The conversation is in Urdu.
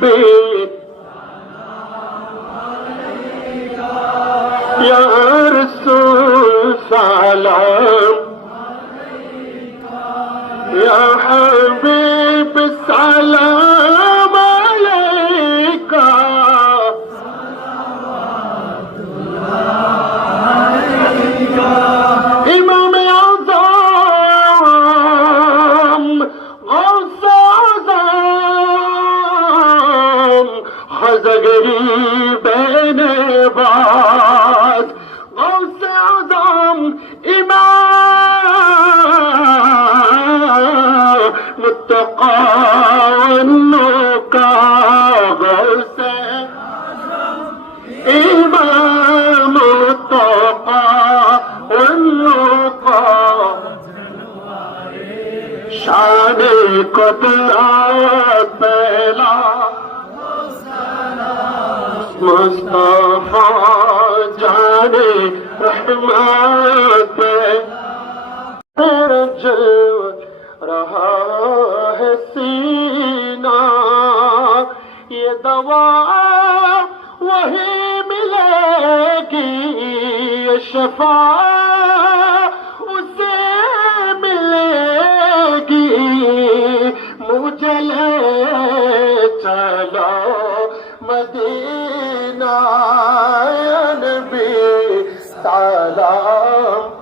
حبيب يا رسول سلام يا حبيب السلام عليك إمام أعظم غوث أعظم خزقري بين بعض غوث أعظم إمام متقى والنقى غوث إمام التقى والنقى شان قدرات بلا مصطفى جانے رحمت جل رہا ہے سینہ یہ دوا وہی ملے گی یہ شفا اسے ملے گی مجھے لے چلو مدینہ یا نبی سلام